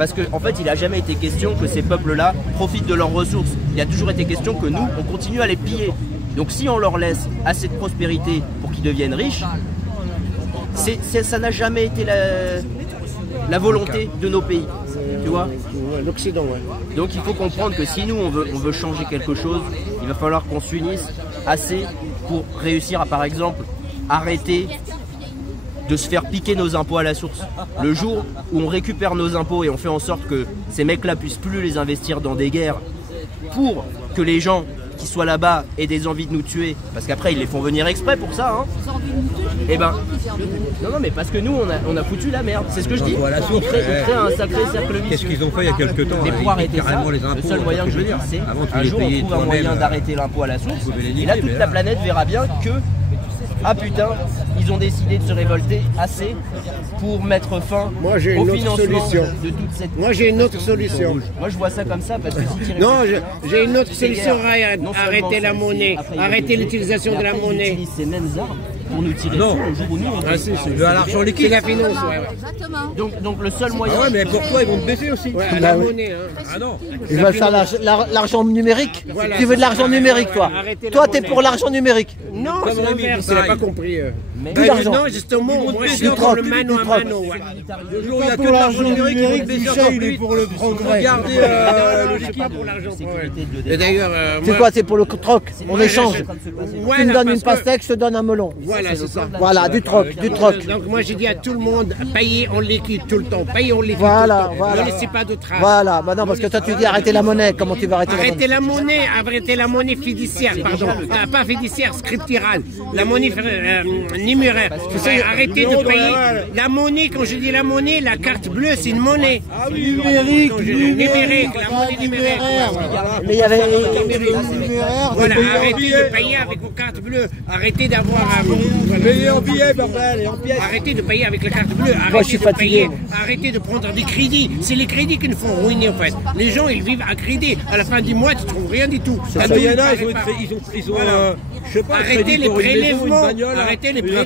Parce qu'en fait, il n'a jamais été question que ces peuples-là profitent de leurs ressources. Il a toujours été question que nous, on continue à les piller. Donc si on leur laisse assez de prospérité pour qu'ils deviennent riches, ça n'a jamais été la volonté de nos pays. Tu vois, l'Occident, ouais. Donc il faut comprendre que si nous, on veut changer quelque chose, il va falloir qu'on s'unisse assez pour réussir à, par exemple, arrêter de se faire piquer nos impôts à la source. Le jour où on récupère nos impôts et on fait en sorte que ces mecs-là puissent plus les investir dans des guerres pour que les gens qui soient là-bas aient des envies de nous tuer, parce qu'après ils les font venir exprès pour ça, hein. Et ben, non mais parce que nous on a foutu la merde, c'est ce que je dis. On crée un sacré cercle vicieux. Qu'est-ce qu'ils ont fait il y a quelques temps? Mais pour arrêter ça, le seul moyen que je veux dire, c'est un jour on trouve un moyen d'arrêter l'impôt à la source, et là toute la planète verra bien que ah putain, ils ont décidé de se révolter assez pour mettre fin au financement de toute cette... Moi j'ai une autre solution. Moi je vois ça comme ça parce que si tu... Non, j'ai une autre solution à arrêter la monnaie, arrêter l'utilisation de la monnaie. Ils utilisent ces mêmes armes pour nous tirer dessus le jour où nous on à l'argent liquide. C'est la finance, ouais. Exactement. Donc le seul moyen... Ah ouais, mais pour toi ils vont te baisser aussi. Ouais, la monnaie, hein. Ah non. Ils veulent faire l'argent numérique. Voilà, Tu veux de l'argent numérique, toi. Toi, t'es pour l'argent numérique. Non, c'est l'inverse, il n'a pas compris. Plus d'argent. Non, justement, moi je suis dans le mano à mano. Le jour où il n'y a que de l'argent numérique, ils vont te baisser encore plus. pour le progrès. Regardez C'est pas pour l'argent. Et d'ailleurs, C'est quoi? C'est pour le troc. On échange. ouais, Tu me là, donnes une parce que- pastèque, je te donne un melon. Voilà, c'est ça. Voilà, du troc, du troc. Donc moi j'ai dit à tout le monde, payez en liquide tout le temps, payez en liquide Voilà, tout le temps. voilà. Ne laissez pas de traces. Voilà, bah non, parce que toi tu dis arrêter la monnaie. Comment tu vas arrêter la monnaie? Arrêtez la monnaie fiduciaire, pardon. Pas fiduciaire, scripturale. La monnaie numéraire. Arrêtez de payer. La monnaie, quand je dis la monnaie, la carte bleue, c'est une monnaie. Numérique, Numérique, la monnaie numéraire. Mais il y avait... Voilà, arrêtez de payer avec vos cartes bleues. Arrêtez d'avoir Payez en billets, bordel, et en pièces. Arrêtez de payer avec la carte bleue. Moi, je suis fatigué. Arrêtez de prendre des crédits. C'est les crédits qui nous font ruiner en fait. Les gens ils vivent à crédit. À la fin du mois, tu ne trouves rien du tout. Il y en a, ils ont je sais pas, arrêtez les prélèvements. Arrêtez les prélèvements.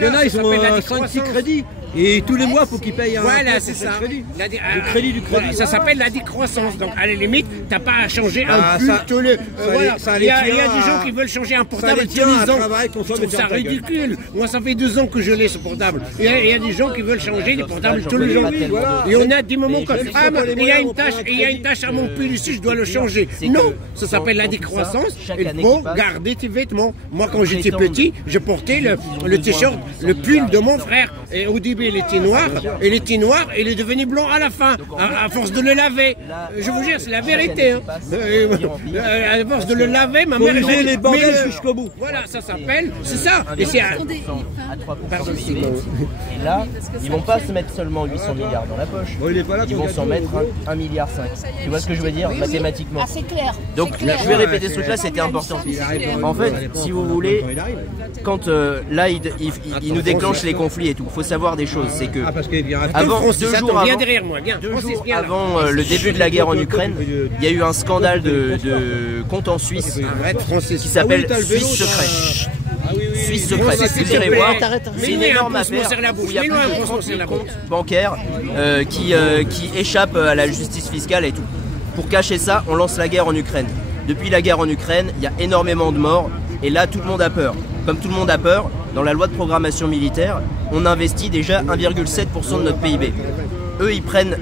Il y en a, ils ont 5-6 crédits. Et tous les mois, il faut qu'ils payent un c'est ça. crédit. Le crédit du crédit. Ça s'appelle la décroissance. Donc, à la limite, tu n'as pas à changer un culte. Il y a des gens qui veulent changer un portable tous les ans. Je trouve ça ridicule. Moi, ça fait 2 ans que je l'ai, ce portable. Il y a des gens qui veulent changer des portables tous les ans. Et on a des moments comme ah, il y a une tache à mon pull ici, je dois le changer. Non, ça s'appelle la décroissance. Il faut garder tes vêtements. Moi, quand j'étais petit, je portais le t-shirt, le pull de mon frère. Et au début, il était noir, et il était noir, et il est devenu blanc à la fin, à force de le laver. Je vous jure, c'est la vérité. Hein. À force de le laver, ma mère... les bordels jusqu'au bout. Voilà, ça s'appelle, c'est ça. Et c'est à 3%. Et là, ils vont pas se mettre seulement 800 milliards dans la poche. Ils vont s'en mettre 1,5 milliard. Tu vois ce que je veux dire mathématiquement? Ah, c'est clair. Donc je vais répéter ce truc-là, c'était important. En fait, si vous voulez, quand là, il nous déclenche les conflits et tout, il faut savoir des choses. C'est que avant, 2 jours avant le début de la guerre en Ukraine, il y a eu un scandale de compte en Suisse qui s'appelle Suisse Secret. Suisse Secret, vous irez voir, c'est une énorme affaire où il y a plus de 30 000 comptes bancaires qui échappent à la justice fiscale et tout. Pour cacher ça, on lance la guerre en Ukraine. Depuis la guerre en Ukraine, il y a énormément de morts et là tout le monde a peur. Comme tout le monde a peur, dans la loi de programmation militaire, on investit déjà 1,7% de notre PIB. Eux, ils prennent,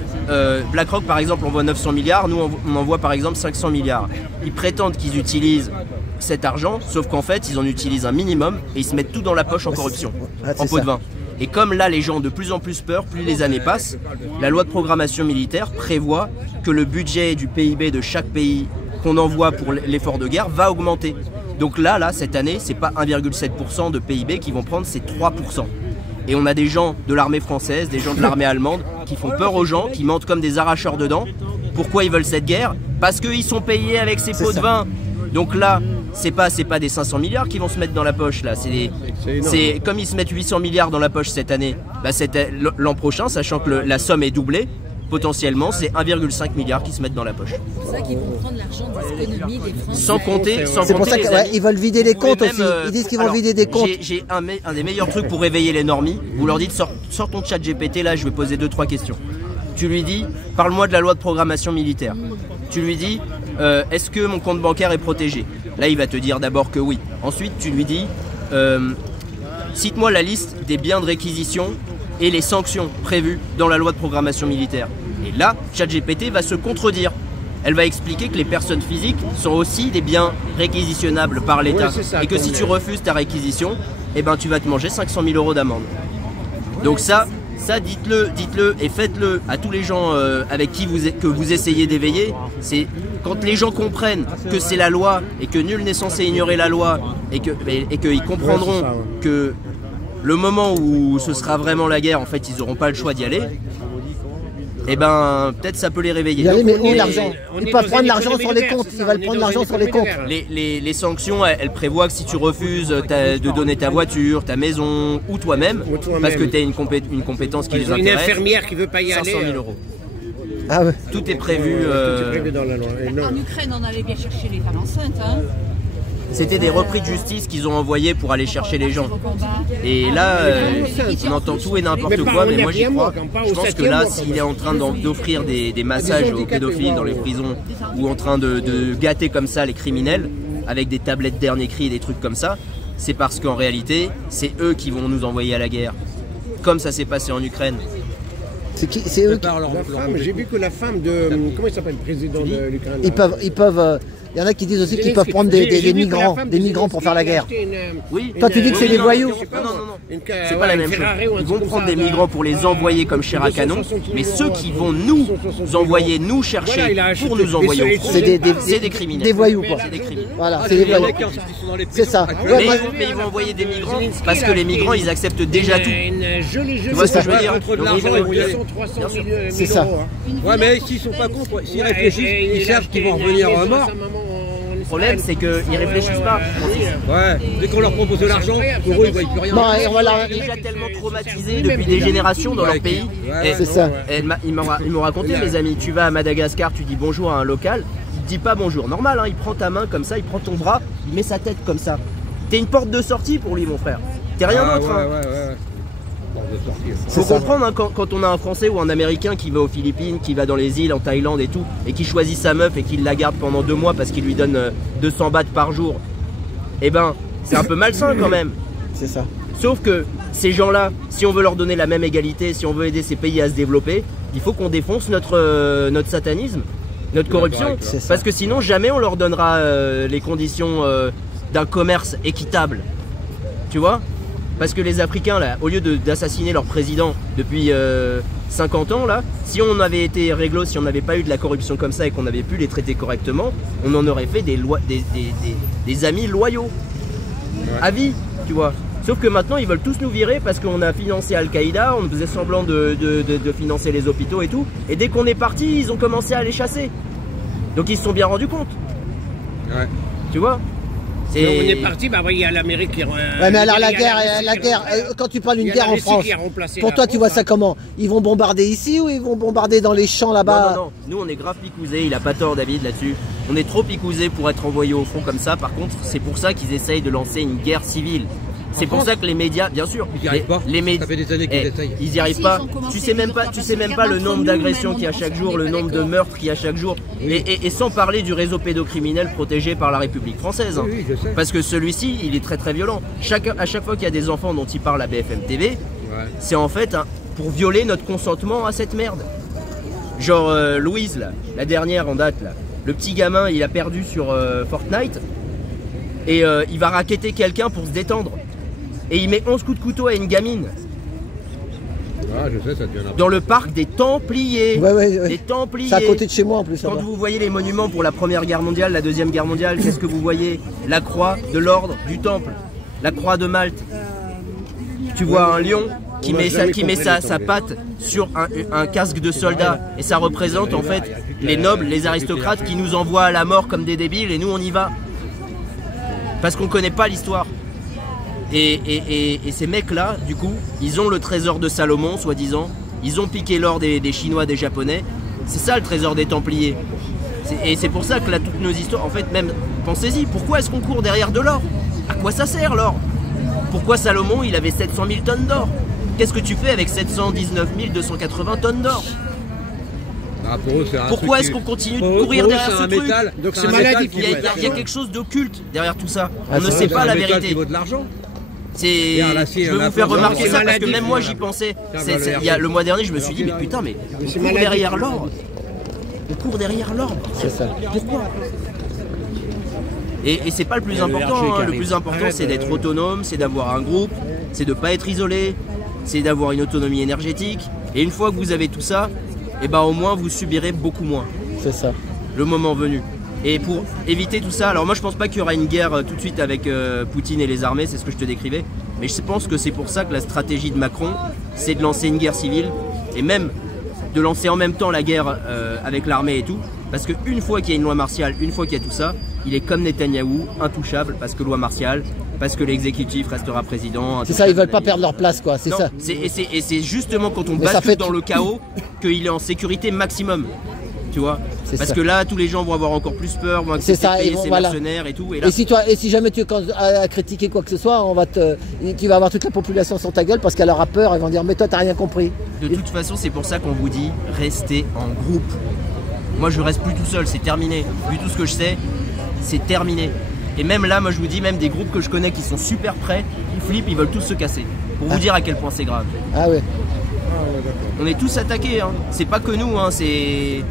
BlackRock par exemple envoie 900 milliards, nous on envoie par exemple 500 milliards. Ils prétendent qu'ils utilisent cet argent, sauf qu'en fait ils en utilisent un minimum et ils se mettent tout dans la poche en corruption, en pot de vin. Et comme là les gens ont de plus en plus peur, plus les années passent, la loi de programmation militaire prévoit que le budget du PIB de chaque pays qu'on envoie pour l'effort de guerre va augmenter. Donc là, cette année, c'est pas 1,7% de PIB qu'ils vont prendre, c'est 3%. Et on a des gens de l'armée française, des gens de l'armée allemande qui font peur aux gens, qui mentent comme des arracheurs de dents. Pourquoi ils veulent cette guerre? Parce qu'ils sont payés avec ces pots de vin. Donc là, c'est pas des 500 milliards qui vont se mettre dans la poche là. C'est comme ils se mettent 800 milliards dans la poche cette année. Bah l'an prochain, sachant que la somme est doublée, potentiellement, c'est 1,5 milliard qui se mettent dans la poche. C'est pour ça qu'ils vont prendre l'argent des économies des Français. Sans compter C'est pour ça qu'ils veulent vider les comptes aussi. Ils disent qu'ils vont vider des comptes. J'ai un des meilleurs trucs pour réveiller les normies. Vous leur dites, sors ton chat GPT là, je vais poser 2-3 questions. Tu lui dis, parle-moi de la loi de programmation militaire. Tu lui dis, est-ce que mon compte bancaire est protégé? Là, il va te dire d'abord que oui. Ensuite, tu lui dis, cite-moi la liste des biens de réquisition et les sanctions prévues dans la loi de programmation militaire. Et là, ChatGPT va se contredire. Elle va expliquer que les personnes physiques sont aussi des biens réquisitionnables par l'État. Ouais, et que si tu refuses ta réquisition, eh ben, tu vas te manger 500 000 € d'amende. Donc ça dites-le et faites-le à tous les gens avec qui vous essayez d'éveiller. C'est quand les gens comprennent que c'est la loi et que nul n'est censé ignorer la loi et qu'ils comprendront que le moment où ce sera vraiment la guerre, en fait, ils n'auront pas le choix d'y aller. Eh ben, peut-être ça peut les réveiller. Mais où l'argent? Ils peuvent prendre l'argent sur les comptes. Ils veulent prendre l'argent sur les comptes. Les sanctions, elles prévoient que si tu refuses de donner ta voiture, ta maison ou toi-même, parce que tu as une compétence qui les intéresse, une infirmière qui veut pas y aller, 500 000 €. Ah ouais. Tout est prévu. Dans la loi. En Ukraine, on allait bien chercher les femmes enceintes. Hein. C'était des repris de justice qu'ils ont envoyés pour aller chercher les gens. Et là, on entend tout et n'importe quoi, mais moi j'y crois. Je pense que là, s'il est en train d'offrir des massages aux pédophiles dans les prisons, ou en train de gâter comme ça les criminels, avec des tablettes dernier cri et des trucs comme ça, c'est parce qu'en réalité, c'est eux qui vont nous envoyer à la guerre. Comme ça s'est passé en Ukraine. C'est eux. J'ai vu que la femme de... Comment il s'appelle, le président de l'Ukraine? Ils peuvent il y en a qui disent aussi qu'ils peuvent prendre des migrants pour faire la guerre. Oui. Toi tu dis que c'est des voyous. Non. C'est pas la même chose. Ils vont prendre des migrants pour les envoyer comme chair à canon, mais ceux qui vont nous envoyer, nous chercher pour nous envoyer au front, c'est des criminels. Des voyous quoi. C'est des criminels. Voilà, c'est des voyous. C'est ça. Mais ils vont envoyer des migrants parce que les migrants ils acceptent déjà tout. Tu vois ce que je veux dire? C'est ça. Ouais, mais s'ils sont pas cons, s'ils réfléchissent, ils savent qu'ils vont revenir morts. Le problème, c'est qu'ils réfléchissent pas. Ouais, dès qu'on leur propose de l'argent, pour eux, ils voient plus rien. Bon, voilà. Ils sont déjà tellement traumatisés depuis des générations dans leur pays. C'est ça. Ils m'ont raconté, mes amis, tu vas à Madagascar, tu dis bonjour à un local, il te dit pas bonjour. Normal, hein, il prend ta main comme ça, il prend ton bras, il met sa tête comme ça. T'es une porte de sortie pour lui, mon frère. T'es rien d'autre. Ouais. Faut comprendre hein, quand on a un Français ou un Américain qui va aux Philippines, qui va dans les îles, en Thaïlande et tout, et qui choisit sa meuf et qui la garde pendant 2 mois parce qu'il lui donne 200 bahts par jour, eh ben c'est un peu malsain quand même. C'est ça. Sauf que ces gens-là, si on veut leur donner la même égalité, si on veut aider ces pays à se développer, il faut qu'on défonce notre satanisme, notre corruption, parce que sinon jamais on leur donnera les conditions d'un commerce équitable. Tu vois ? Parce que les Africains, là, au lieu d'assassiner leur président depuis 50 ans, là, si on avait été réglo, si on n'avait pas eu de la corruption comme ça et qu'on avait pu les traiter correctement, on en aurait fait des amis loyaux. À vie, tu vois. Sauf que maintenant, ils veulent tous nous virer parce qu'on a financé Al-Qaïda, on faisait semblant de financer les hôpitaux et tout. Et dès qu'on est parti, ils ont commencé à les chasser. Donc ils se sont bien rendus compte. Ouais. Tu vois ? On est parti, bah oui, il y a l'Amérique qui... Ouais, mais alors la guerre, quand tu parles d'une guerre en France, pour toi tu vois ça comment? Ils vont bombarder ici ou ils vont bombarder dans les champs là-bas? Non, nous on est grave picousés, il a pas tort David là-dessus. On est trop picousés pour être envoyés au front comme ça, par contre c'est pour ça qu'ils essayent de lancer une guerre civile. C'est pour ça que les médias, bien sûr, ils n'y arrivent pas. Ça fait des années qu'ils essayent. Ils n'y arrivent pas. Tu sais même pas le nombre d'agressions qu'il y a chaque jour, le nombre de meurtres qu'il y a chaque jour, et sans parler du réseau pédocriminel protégé par la République française. Hein. Oui, je sais. Parce que celui-ci, il est très très violent. À chaque fois qu'il y a des enfants dont il parle à BFM TV, c'est en fait pour violer notre consentement à cette merde. Genre Louise, là, la dernière en date, là, le petit gamin, il a perdu sur Fortnite et il va racketter quelqu'un pour se détendre. Et il met 11 coups de couteau à une gamine. Ah, je sais, ça devient dans le parc des Templiers. Ouais. Des Templiers. C'est à côté de chez moi en plus. Quand vous voyez les monuments pour la Première Guerre mondiale, la Deuxième Guerre mondiale, qu'est-ce que vous voyez? La croix de l'ordre du Temple. La croix de Malte. Tu vois un lion qui met sa patte sur un casque de soldat. Et ça représente en fait les nobles, les aristocrates qui nous envoient à la mort comme des débiles et nous on y va. Parce qu'on connaît pas l'histoire. Et ces mecs-là, du coup, ils ont le trésor de Salomon, soi-disant. Ils ont piqué l'or des Chinois, des Japonais. C'est ça le trésor des Templiers. Et c'est pour ça que là, toutes nos histoires, en fait, même, pensez-y, pourquoi est-ce qu'on court derrière de l'or? À quoi ça sert l'or? Pourquoi Salomon, il avait 700 000 tonnes d'or? Qu'est-ce que tu fais avec 719 280 tonnes d'or? Pourquoi est-ce qu'on continue de courir derrière ce truc? Donc c'est maladif. Il y a quelque chose d'occulte derrière tout ça. On ne sait pas la vérité. Je veux vous faire remarquer ça parce que même moi j'y pensais. Le mois dernier, je me suis dit, mais putain, mais on court derrière l'or. On court derrière l'or. C'est ça. Pourquoi? Et c'est pas le plus important. Le plus important, c'est d'être autonome, c'est d'avoir un groupe, c'est de pas être isolé, c'est d'avoir une autonomie énergétique. Et une fois que vous avez tout ça, et ben au moins vous subirez beaucoup moins. C'est ça. Le moment venu. Et pour éviter tout ça, alors moi je pense pas qu'il y aura une guerre tout de suite avec Poutine et les armées, c'est ce que je te décrivais. Mais je pense que c'est pour ça que la stratégie de Macron, c'est de lancer une guerre civile et même de lancer en même temps la guerre avec l'armée et tout. Parce qu'une fois qu'il y a une loi martiale, une fois qu'il y a tout ça, il est comme Netanyahou, intouchable parce que loi martiale, parce que l'exécutif restera président. C'est ça, ils veulent pas perdre leur place, quoi. C'est ça. Et c'est justement quand on bascule dans le chaos qu'il est en sécurité maximum. Tu vois, parce que là tous les gens vont avoir encore plus peur, vont accepter de payer ses mercenaires et tout. Et si jamais tu as critiqué quoi que ce soit, tu vas avoir toute la population sur ta gueule parce qu'elle aura peur, ils vont dire mais toi t'as rien compris. De toute façon c'est pour ça qu'on vous dit restez en groupe. Moi je reste plus tout seul, c'est terminé. Vu tout ce que je sais, c'est terminé. Et même là, moi je vous dis, même des groupes que je connais qui sont super prêts, ils flippent, ils veulent tous se casser. Pour vous dire à quel point c'est grave. Ah ouais. On est tous attaqués, hein. C'est pas que nous, hein. C'est...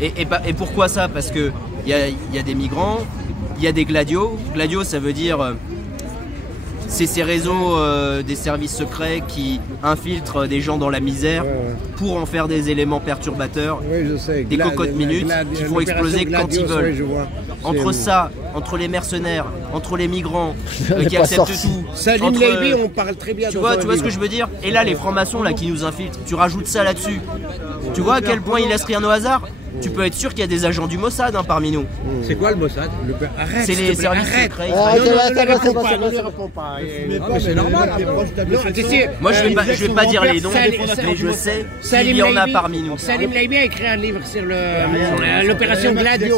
Et pourquoi ça? Parce que y a des migrants, il y a des gladios. Gladio, ça veut dire c'est ces réseaux des services secrets qui infiltrent des gens dans la misère pour en faire des éléments perturbateurs, des cocottes minutes qui font exploser quand ils veulent. Entre ça, entre les mercenaires, entre les migrants qui acceptent tout. Salim Leibi, on parle très bien. Tu vois ce que je veux dire? Et là, les francs-maçons là qui nous infiltrent, tu rajoutes ça là-dessus. Tu vois à quel point ils laissent rien au hasard? Tu peux être sûr qu'il y a des agents du Mossad parmi nous. C'est quoi le Mossad? C'est les services secrets. Ne réponds pas. C'est normal. Moi je vais pas dire les noms, mais je sais qu'il y en a parmi nous. Salim Leibi a écrit un livre sur l'opération Gladio.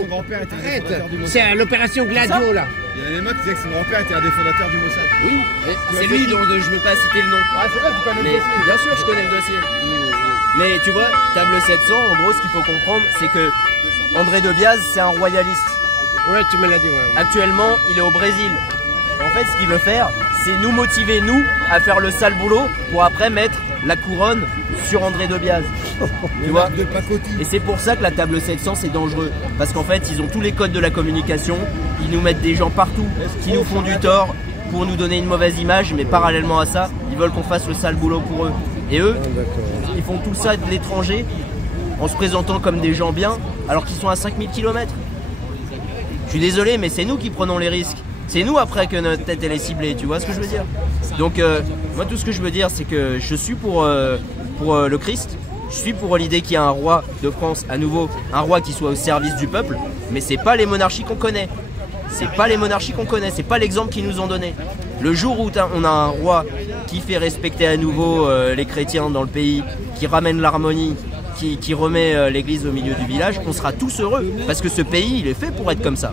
Arrête. C'est l'opération Gladio là. Il y a des mecs qui disaient que son grand-père était un des fondateurs du Mossad. Oui, c'est lui dont je veux pas citer le nom. C'est vrai, tu connais le dossier. Bien sûr, je connais le dossier. Mais tu vois, table 700, en gros, ce qu'il faut comprendre, c'est que André de Biaz, c'est un royaliste. Ouais, tu me l'as dit, ouais. Actuellement, il est au Brésil. En fait, ce qu'il veut faire, c'est nous motiver, nous, à faire le sale boulot pour après mettre la couronne sur André de Biaz. Tu vois? Et c'est pour ça que la table 700, c'est dangereux. Parce qu'en fait, ils ont tous les codes de la communication. Ils nous mettent des gens partout qui nous font du tort pour nous donner une mauvaise image. Mais parallèlement à ça, ils veulent qu'on fasse le sale boulot pour eux. Et eux, ils font tout ça de l'étranger en se présentant comme des gens bien alors qu'ils sont à 5000 km. Je suis désolé, mais c'est nous qui prenons les risques. C'est nous après que notre tête elle est ciblée, tu vois ce que je veux dire? Donc moi tout ce que je veux dire c'est que je suis pour le Christ. Je suis pour l'idée qu'il y a un roi de France à nouveau, un roi qui soit au service du peuple, mais c'est pas les monarchies qu'on connaît. C'est pas les monarchies qu'on connaît, c'est pas l'exemple qu'ils nous ont donné. Le jour où on a un roi qui fait respecter à nouveau les chrétiens dans le pays, qui ramène l'harmonie, qui remet l'église au milieu du village, on sera tous heureux. Parce que ce pays, il est fait pour être comme ça.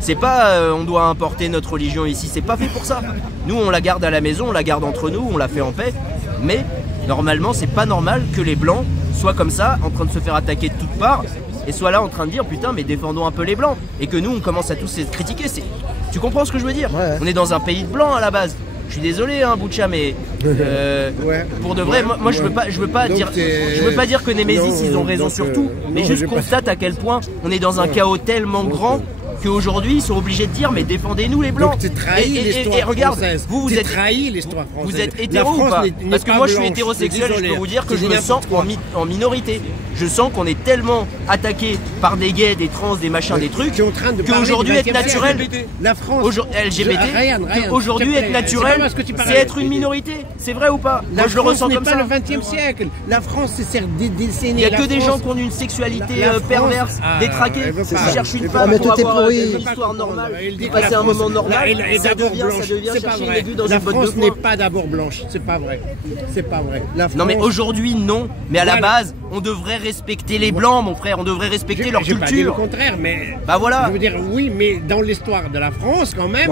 C'est pas on doit importer notre religion ici, c'est pas fait pour ça. Nous, on la garde à la maison, on la garde entre nous, on la fait en paix. Mais normalement, c'est pas normal que les blancs soient comme ça, en train de se faire attaquer de toutes parts, et soient là en train de dire putain, mais défendons un peu les blancs. Et que nous, on commence à tous les critiquer. Tu comprends ce que je veux dire? On est dans un pays de blancs à la base. Je suis désolé, hein, Boucha, mais pour de vrai, moi je veux pas dire que Némésis ils ont raison sur tout, mais juste constate à quel point on est dans un chaos tellement grand qu'aujourd'hui ils sont obligés de dire mais défendez-nous les blancs. Et regarde, vous êtes trahi l'histoire française. Vous êtes hétéro ou pas? Parce que moi je suis hétérosexuel et je peux vous dire que je me sens en minorité. Je sens qu'on est tellement attaqué par des gays, des trans, des machins, des trucs, qu'aujourd'hui être naturel, la France, LGBT, qu'aujourd'hui être naturel, c'est être une minorité. C'est vrai ou pas? Moi je le ressens comme ça. Le 20e siècle. La France c'est des décennies. Il n'y a que des gens qui ont une sexualité perverse, détraquée, qui cherchent une femme pour avoir une histoire normale, passer un moment normal. Ça devient chercher une aiguille dans une botte de foin. La France n'est pas d'abord blanche. C'est pas vrai. C'est pas vrai. Non mais aujourd'hui non. Mais à la base, on devrait respecter les blancs, mon frère. On devrait respecter leur culture. Pas dit le contraire, mais bah voilà. Je veux dire oui, mais dans l'histoire de la France quand même,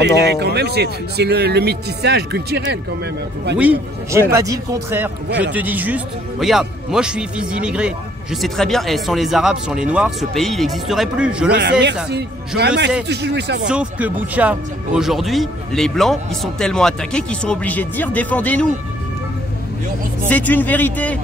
c'est le métissage culturel quand même. Oui, j'ai pas dit le contraire. Je te dis juste, regarde, moi je suis fils d'immigrés. Je sais très bien, sans les Arabes, sans les Noirs, ce pays, il n'existerait plus. Je le sais, ça. Je le sais. Sauf que Boutcha, aujourd'hui, les Blancs, ils sont tellement attaqués qu'ils sont obligés de dire « défendez-nous ». C'est une vérité.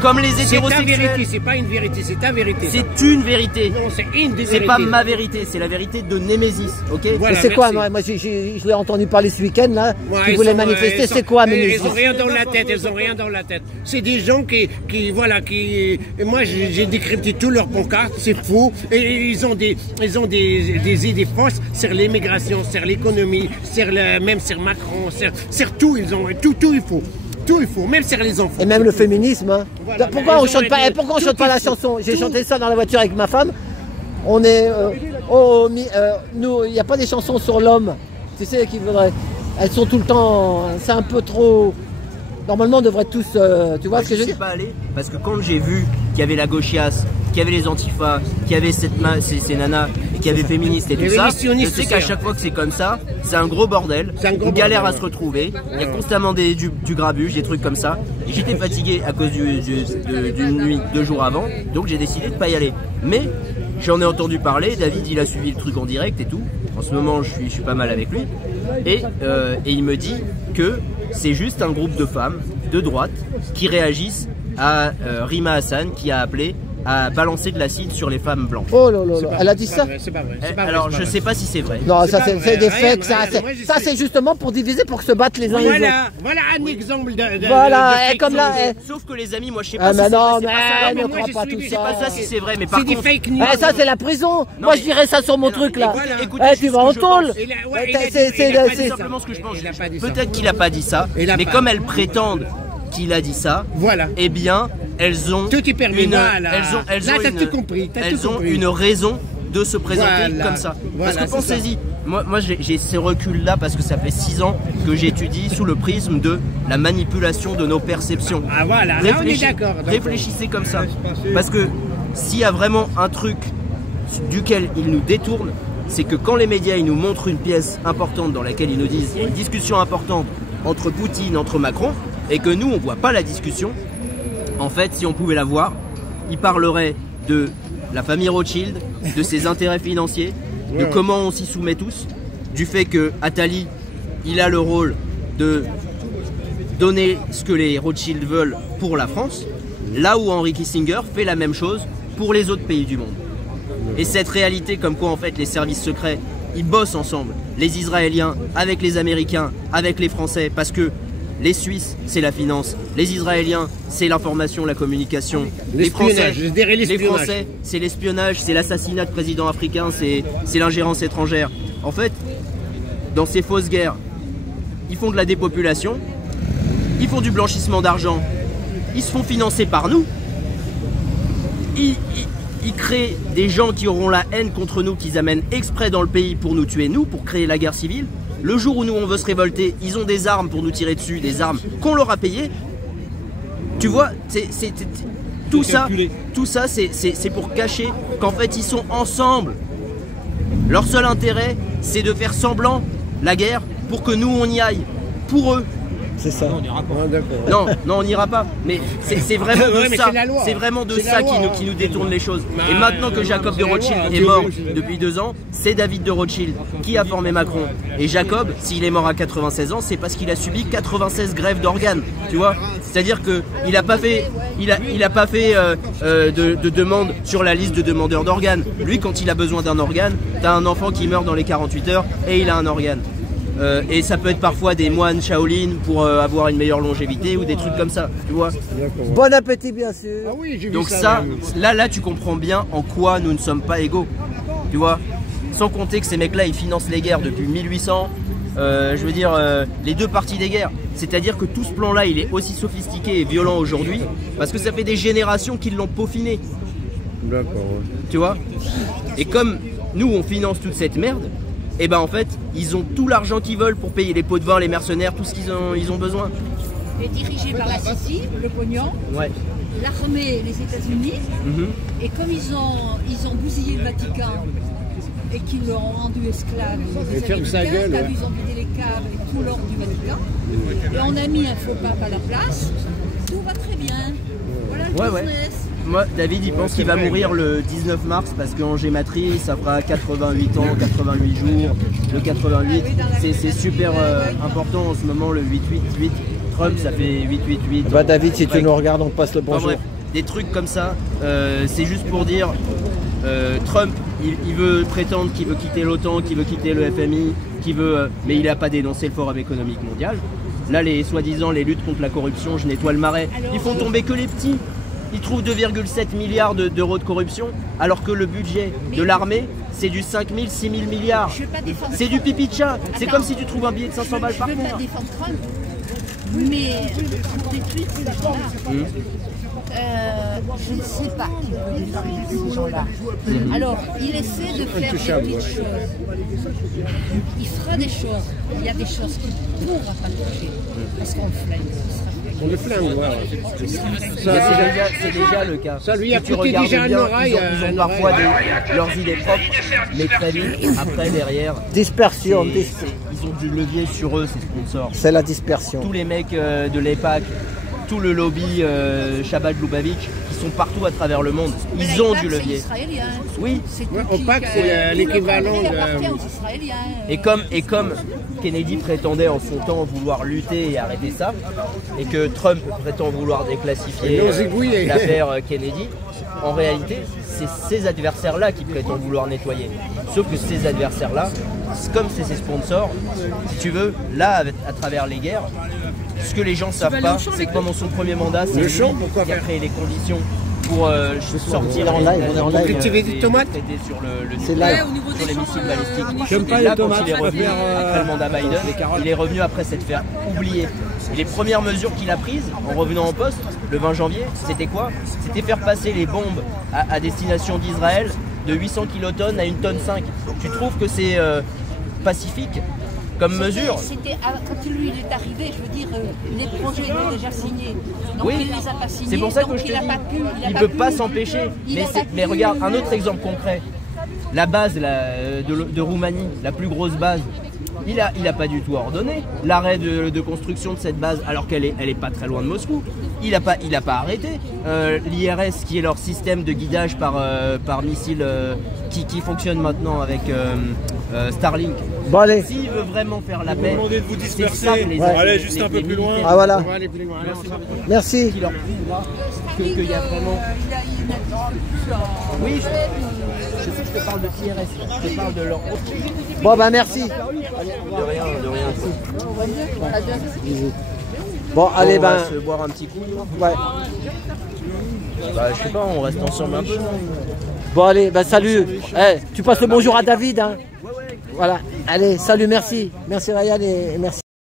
Comme les hétérosexuels. C'est ta vérité, c'est pas une vérité, c'est ta vérité. C'est une vérité. Non, c'est une des vérités. C'est pas ma vérité, c'est la vérité de Némésis, ok? Voilà, c'est quoi? Moi je l'ai entendu parler ce week-end là, qui voulaient manifester, c'est quoi Némésis? Ils ont rien dans la tête, ils ont rien dans la tête. C'est des gens qui moi j'ai décrypté tous leurs pancartes, c'est faux. Et ils ont des idées fausses sur l'immigration, sur l'économie, même sur Macron, sur tout, ils ont tout il faut. Tout il faut, même sur les enfants. Et même le féminisme. Hein. Voilà, pourquoi on chante pas la chanson? J'ai chanté ça dans la voiture avec ma femme. On est nous, il n'y a pas des chansons sur l'homme. Tu sais qu'il faudrait. Elles sont tout le temps. C'est un peu trop. Normalement, on devrait tous. Tu vois ce que je veux dire? Je sais pas aller parce que quand j'ai vu qu'il y avait la gauchiasse, qu'il y avait les antifas, qu'il y avait ces nanas, qu'il y avait féministes et tout ça, je sais qu'à chaque fois que c'est comme ça, c'est un gros bordel, une galère à se retrouver, il y a constamment du grabuge, des trucs comme ça. Et j'étais fatigué à cause d'une nuit 2 jours avant, donc j'ai décidé de pas y aller. Mais j'en ai entendu parler, David il a suivi le truc en direct et tout, en ce moment je suis pas mal avec lui, et il me dit que c'est juste un groupe de femmes de droite qui réagissent à Rima Hassan qui a appelé à balancer de l'acide sur les femmes blanches. Oh là là, elle a dit ça? C'est pas vrai. Alors je sais pas si c'est vrai. Non, ça c'est des fakes, ça c'est justement pour diviser, pour se battre les uns les autres. Voilà un exemple de voilà, comme là. Sauf que les amis, moi je sais pas si c'est vrai. Ne crois pas tout ça. Je sais pas ça si c'est vrai, mais par contre. C'est des fake news. Ça c'est la prison. Moi je dirais ça sur mon truc là. Tu vas en tôle. C'est simplement ce que je pense. Peut-être qu'il a pas dit ça, mais comme elles prétendent qu'il a dit ça, voilà. Eh bien, elles ont une raison de se présenter comme ça. Parce que pensez-y, moi j'ai ce recul là parce que ça fait 6 ans que j'étudie sous le prisme de la manipulation de nos perceptions. Ah voilà, là on est d'accord. Réfléchissez comme ça. Parce que s'il y a vraiment un truc duquel ils nous détournent, c'est que quand les médias ils nous montrent une pièce importante dans laquelle ils nous disent il y a une discussion importante entre Poutine, entre Macron, et que nous on voit pas la discussion, en fait si on pouvait la voir, ils parleraient de la famille Rothschild, de ses intérêts financiers, de comment on s'y soumet tous, du fait que Attali, il a le rôle de donner ce que les Rothschild veulent pour la France, là où Henry Kissinger fait la même chose pour les autres pays du monde. Et cette réalité comme quoi en fait les services secrets, ils bossent ensemble, les Israéliens avec les Américains, avec les Français, parce que les Suisses, c'est la finance. Les Israéliens, c'est l'information, la communication. Les Français, c'est l'espionnage, c'est l'assassinat de présidents africains, c'est l'ingérence étrangère. En fait, dans ces fausses guerres, ils font de la dépopulation, ils font du blanchissement d'argent, ils se font financer par nous, ils créent des gens qui auront la haine contre nous, qu'ils amènent exprès dans le pays pour nous tuer, nous, pour créer la guerre civile. Le jour où nous on veut se révolter, ils ont des armes pour nous tirer dessus, des armes qu'on leur a payées. Tu vois, tout ça c'est pour cacher qu'en fait ils sont ensemble. Leur seul intérêt, c'est de faire semblant la guerre pour que nous on y aille, pour eux. C'est ça. Non, on n'ira pas. Non, on n'ira pas. Mais c'est vraiment de ça. C'est vraiment de ça qui nous détourne les choses. Et maintenant que Jacob de Rothschild est mort depuis 2 ans, c'est David de Rothschild qui a formé Macron. Et Jacob, s'il est mort à 96 ans, c'est parce qu'il a subi 96 greffes d'organes. Tu vois? C'est-à-dire qu'il n'a pas fait, de demande sur la liste de demandeurs d'organes. Lui, quand il a besoin d'un organe, t'as un enfant qui meurt dans les 48 heures et il a un organe. Et ça peut être parfois des moines Shaolin pour avoir une meilleure longévité ou des trucs comme ça, tu vois. Bon appétit bien sûr. Ah oui, j'ai vu donc ça, là tu comprends bien en quoi nous ne sommes pas égaux, tu vois. Sans compter que ces mecs-là ils financent les guerres depuis 1800, je veux dire les 2 parties des guerres. C'est-à-dire que tout ce plan-là il est aussi sophistiqué et violent aujourd'hui parce que ça fait des générations qu'ils l'ont peaufiné. D'accord. Tu vois. Et comme nous on finance toute cette merde, et ben en fait, ils ont tout l'argent qu'ils veulent pour payer les pots de vin, les mercenaires, tout ce qu'ils ont besoin. Et dirigé par la Sicile, le pognon, l'armée, les États-Unis, et comme ils ont bousillé le Vatican et qu'ils l'ont rendu esclave, ils ont vidé les caves et tout l'or du Vatican, et on a mis un faux pape à la place, tout va très bien. Voilà le business. Moi, David, il pense qu'il va mourir le 19 mars parce qu'en gématrie, ça fera 88 ans, 88 jours. Le 88, c'est super important en ce moment, le 8-8-8. Trump, ça fait 8-8-8. Bah David, si tu nous regardes, on passe le bonjour. Bref, des trucs comme ça, c'est juste pour dire, Trump, il veut prétendre qu'il veut quitter l'OTAN, qu'il veut quitter le FMI, mais il n'a pas dénoncé le Forum économique mondial. Là, soi-disant, les luttes contre la corruption, je nettoie le marais. Ils font tomber que les petits. Ils trouvent 2,7 milliards d'euros de corruption, alors que le budget de l'armée, c'est du 5 000, 6 000 milliards. C'est du pipi de chat. C'est comme si tu trouves un billet de 500 balles par mois. Je veux pas défendre Trump, mais pour des trucs comme ça, je ne sais pas qui peut défendre ces gens-là. Alors, il essaie de faire des petites choses. Il fera des choses. Il y a des choses qu'il ne pourra pas toucher, parce qu'on le flingue. On le flingue, voilà. C'est déjà le cas. Ça lui a si coûté déjà un oreille. Ils ont parfois leurs idées propres, mais très vite, après, derrière... Dispersion. Ils ont du levier sur eux, ces sponsors. C'est la dispersion. Tous les mecs de l'EPAC, tout le lobby Shabbat Lubavitch, qui sont partout à travers le monde, ils ont du levier. Israélien. Oui. OPAC, c'est l'équivalent de... Et comme Kennedy prétendait en son temps vouloir lutter et arrêter ça, et que Trump prétend vouloir déclassifier l'affaire Kennedy, en réalité, c'est ces adversaires-là qui prétendent vouloir nettoyer. Sauf que ces adversaires-là, comme c'est ses sponsors, si tu veux, là, à travers les guerres, ce que les gens ne savent pas, c'est que pendant son premier mandat, c'est lui qui a créé les conditions pour sortir en live, on est en live. Cultiver des tomates sur C'est live. sur les missiles balistiques. J'aime pas Et là, les tomates. quand il est revenu après le mandat Biden, il est revenu après s'être fait oublier. Et les premières mesures qu'il a prises en revenant en poste, le 20 janvier, c'était quoi? C'était faire passer les bombes à destination d'Israël de 800 kilotonnes à 1,5 tonne. Tu trouves que c'est pacifique comme mesure? Quand lui il est arrivé, je veux dire, les projets étaient déjà signés. Donc Oui, il les a pas signés. c'est pour ça que je te dis, il ne peut pas pu. s'empêcher. Mais regarde, un autre exemple concret. La base de Roumanie, la plus grosse base, il a pas du tout ordonné l'arrêt de construction de cette base alors qu'elle est pas très loin de Moscou. Il a pas arrêté l'IRS qui est leur système de guidage par missile qui fonctionne maintenant avec Starlink. Bon allez. S'il veut vraiment faire la paix, Demandez de vous disperser. c'est ça que Allez, juste un peu plus loin. Ah voilà. On va aller plus loin. Merci. qui leur prouvera qu'il y a vraiment... Oui, je sais que je te parle de CRS, je te parle de leur... Bon bah merci. De rien. Bon allez On va ben. se boire un petit coup. Ouais. Bah, je sais pas, on reste ensemble un peu. Bon allez, ben salut. Tu passes le bonjour à David. Hein. Voilà. Allez, salut, merci. Merci Ryan et merci.